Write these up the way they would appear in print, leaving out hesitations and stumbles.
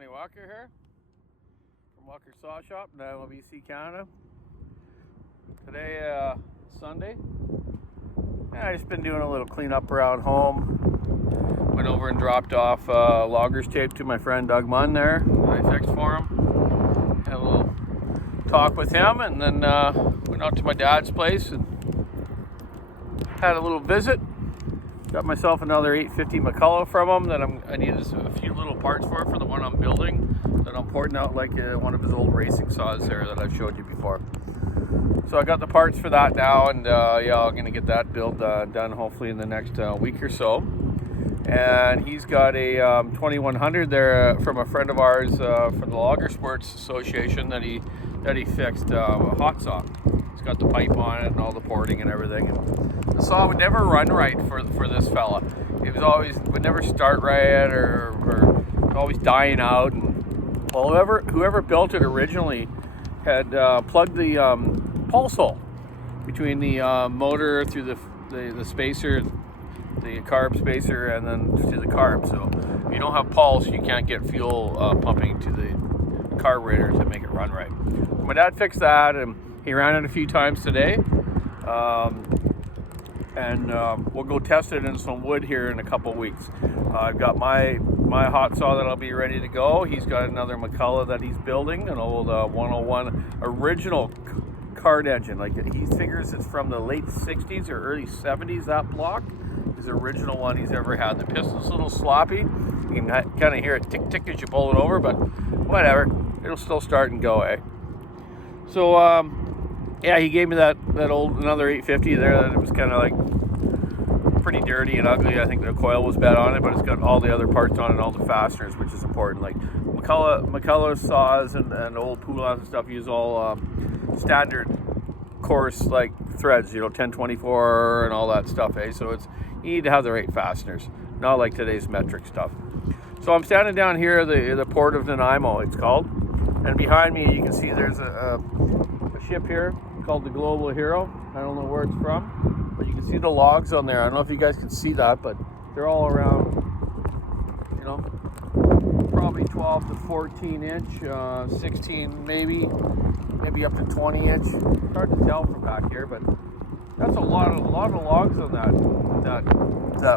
Donny Walker here from Walker Saw Shop in BC, Canada. Today, Sunday. I just been doing a little cleanup around home. Went over and dropped off loggers tape to my friend Doug Munn there that I fixed for him. Had a little talk with him, and then went out to my dad's place and had a little visit. Got myself another 850 McCullough from him that I needed a few little parts for the one I'm building that I'm porting out like one of his old racing saws there that I've showed you before. So I got the parts for that now, and yeah, I'm gonna get that build done hopefully in the next week or so. And he's got a 2100 there from a friend of ours from the Logger Sports Association that he fixed a hot saw. It's got the pipe on it and all the porting and everything. And the saw would never run right for this fella. It was always would never start right or always dying out. And well, whoever built it originally had plugged the pulse hole between the motor through the spacer, the carb spacer, and then to the carb. So if you don't have pulse, you can't get fuel pumping to the carburetor to make it run right. My dad fixed that, and he ran it a few times today. We'll go test it in some wood here in a couple weeks. I've got my hot saw that'll be ready to go. He's got another McCullough that he's building, an old 101 original cart engine. Like, he figures it's from the late 60s or early 70s, that block. Is the original one he's ever had. The piston's a little sloppy. You can kind of hear it tick tick as you pull it over, but whatever. It'll still start and go, eh? So, yeah, he gave me that old another 850 there that it was kind of like pretty dirty and ugly. I think the coil was bad on it, but it's got all the other parts on it, all the fasteners, which is important. Like McCullough saws and old Poulons and stuff use all standard coarse like threads, 1024 and all that stuff, eh? So you need to have the right fasteners, not like today's metric stuff. So I'm standing down here, the port of Nanaimo, it's called, and behind me you can see there's a ship here called the Global Hero. I don't know where it's from, but you can see the logs on there. I don't know if you guys can see that, but they're all around, probably 12 to 14 inch, 16 maybe up to 20 inch. It's hard to tell from back here, but that's a lot of logs on that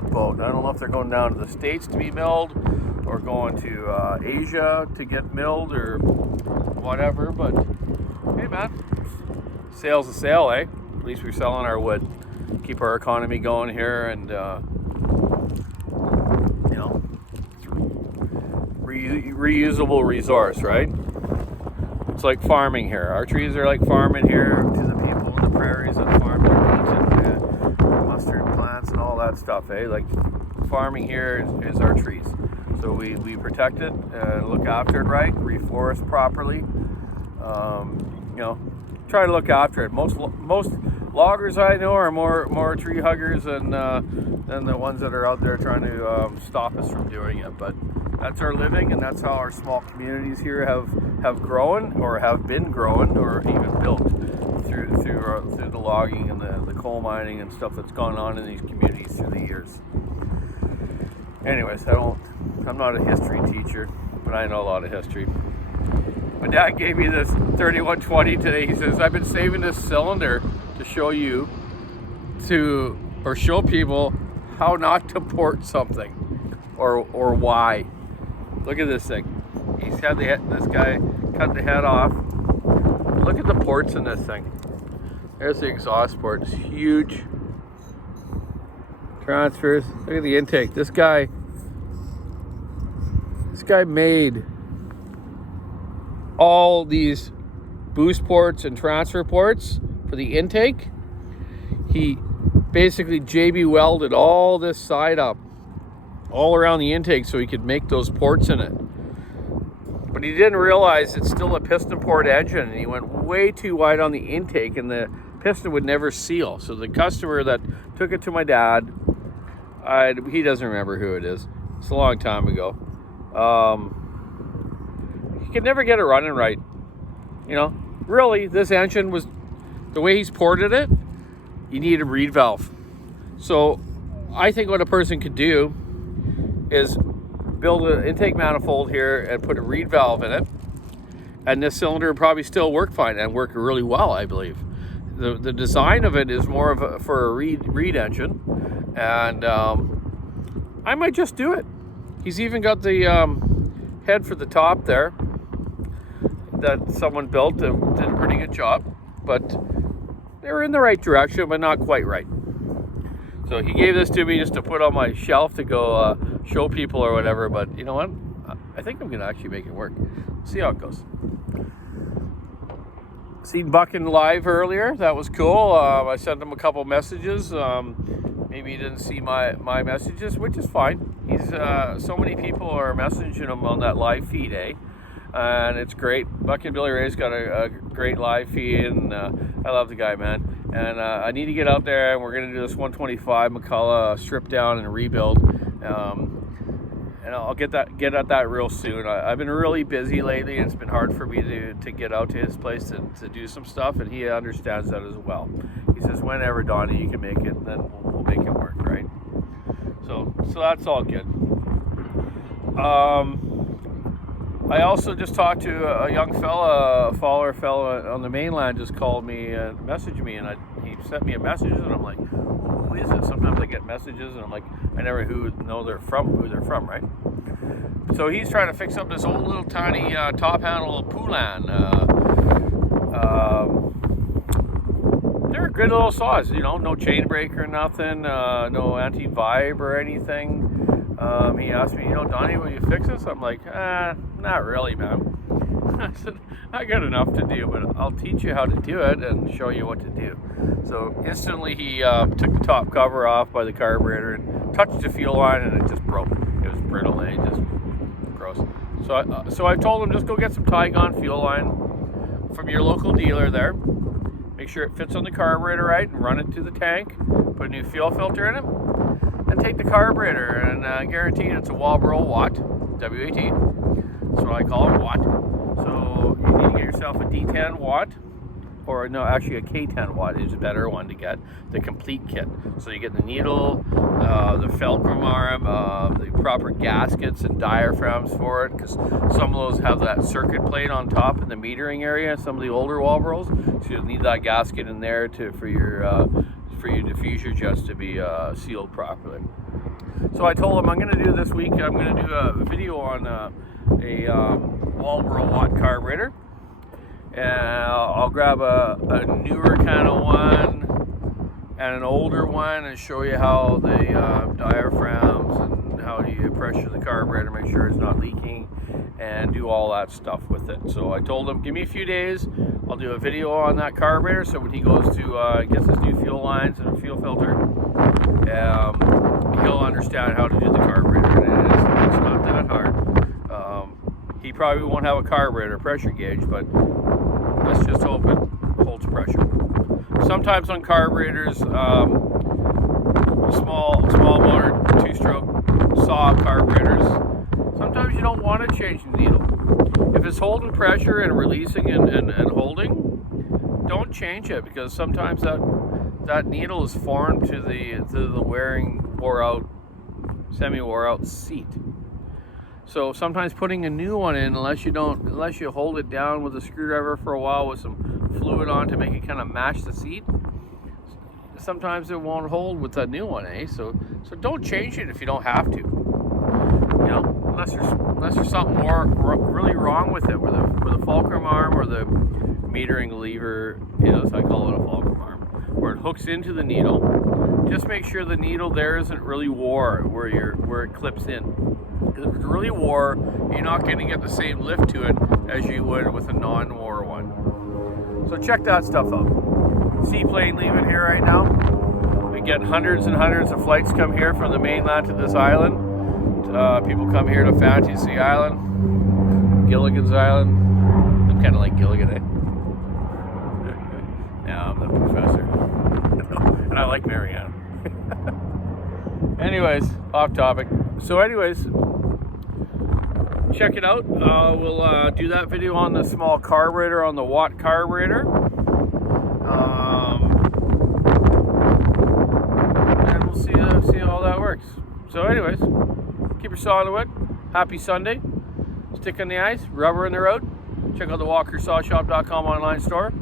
boat. I don't know if they're going down to the States to be milled or going to Asia to get milled or whatever, but hey man, sale's a sale, eh? At least we're selling our wood. Keep our economy going here, and it's reusable resource, right? It's like farming here. Our trees are like farming here to the people in the prairies that farm their wheat and mustard plants and all that stuff, eh? Like farming here is our trees. So we protect it and look after it right, reforest properly. Try to look after it. Most loggers I know are more tree huggers than the ones that are out there trying to stop us from doing it. But that's our living, and that's how our small communities here have grown, or have been growing, or even built through the logging and the coal mining and stuff that's gone on in these communities through the years. Anyways, I'm not a history teacher, but I know a lot of history. My dad gave me this 3120 today. He says, I've been saving this cylinder to show you show people how not to port something or why. Look at this thing. He's had this guy cut the head off. Look at the ports in this thing. There's the exhaust port. It's huge. Transfers. Look at the intake. This guy made all these boost ports and transfer ports for the intake. He basically JB welded all this side up all around the intake so he could make those ports in it. But he didn't realize it's still a piston port engine, and he went way too wide on the intake, and the piston would never seal. So the customer that took it to my dad, he doesn't remember who it is. It's a long time ago. He could never get it running right. Really, this engine was, the way he's ported it, you need a reed valve. So I think what a person could do is build an intake manifold here and put a reed valve in it, and this cylinder would probably still work fine and work really well, I believe. The design of it is more of for a reed engine, and I might just do it. He's even got the head for the top there that someone built and did a pretty good job, but they were in the right direction, but not quite right. So he gave this to me just to put on my shelf to go show people or whatever, but you know what? I think I'm gonna actually make it work. See how it goes. Seen Buckin live earlier. That was cool. I sent him a couple messages. Maybe he didn't see my messages, which is fine. He's so many people are messaging him on that live feed, and it's great. Buckin Billy Ray's got a great live feed, and I love the guy, man. And I need to get out there, and we're gonna do this 125 McCullough strip down and rebuild. And I'll get at that real soon. I've been really busy lately, and it's been hard for me to get out to his place to do some stuff, and he understands that as well. He says, whenever, Donny, you can make it, and then we'll make it work, right? So that's all good. I also just talked to a young fella on the mainland, just called me and messaged me, and he sent me a message, and I'm like, who is it? Sometimes I get messages, and I'm like, I never know who they're from, right? So he's trying to fix up this old little tiny top handle Poulan. They're a good little saws, no chain brake or nothing, no anti-vibe or anything. He asked me, Donny, will you fix this? I'm like, not really, man. I said, I got enough to do, but I'll teach you how to do it and show you what to do. So instantly he took the top cover off by the carburetor and touched the fuel line, and it just broke. It was brittle, just gross. So I told him, just go get some Tygon fuel line from your local dealer there. Make sure it fits on the carburetor right, and run it to the tank. Put a new fuel filter in it, and take the carburetor, and guaranteed it's a walbro Watt, W-A-T. That's what I call it, Watt. So you need to get yourself a D10 Watt, or no, actually a K10 Watt is a better one to get, the complete kit. So you get the needle, the Felcrum arm, the proper gaskets and diaphragms for it, because some of those have that circuit plate on top in the metering area, some of the older Walbros, so you'll need that gasket in there for your diffuser just to be sealed properly. So I told him I'm going to do this week, I'm going to do a video on a Walbro Watt carburetor, and I'll grab a newer kind of one and an older one and show you how the diaphragms and how do you pressure the carburetor, make sure it's not leaking, and do all that stuff with it. So I told him, give me a few days, I'll do a video on that carburetor, so when he goes to gets his new fuel lines and a fuel filter, he'll understand how to do the carburetor, and it's not that hard. He probably won't have a carburetor pressure gauge, but let's just hope it holds pressure. Sometimes on carburetors, small motor 2-stroke saw carburetors, sometimes you don't want to change the needle. If it's holding pressure and releasing and holding, don't change it, because sometimes that needle is formed to the semi-wore out seat. So sometimes putting a new one in, unless you hold it down with a screwdriver for a while with some fluid on to make it kind of match the seat, sometimes it won't hold with that new one, So don't change it if you don't have to. Unless there's something really wrong with it, with a fulcrum arm or the metering lever, so I call it a fulcrum arm, where it hooks into the needle. Just make sure the needle there isn't really wore where it clips in. If it's really wore, you're not going to get the same lift to it as you would with a non-wore one. So check that stuff out. Seaplane leaving here right now. We get hundreds and hundreds of flights come here from the mainland to this island. People come here to Fantasy Island, Gilligan's Island. I'm kind of like Gilligan, Yeah, I'm the professor. And I like Marianne. Anyways, off topic. So anyways, check it out. We'll do that video on the small carburetor, on the Watt carburetor. And we'll see how that works. So anyways, keep your saw in the wood. Happy Sunday. Stick on the ice, rubber in the road. Check out the walkersawshop.com online store.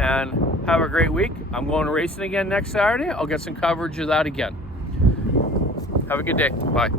And have a great week. I'm going racing again next Saturday. I'll get some coverage of that again. Have a good day. Bye.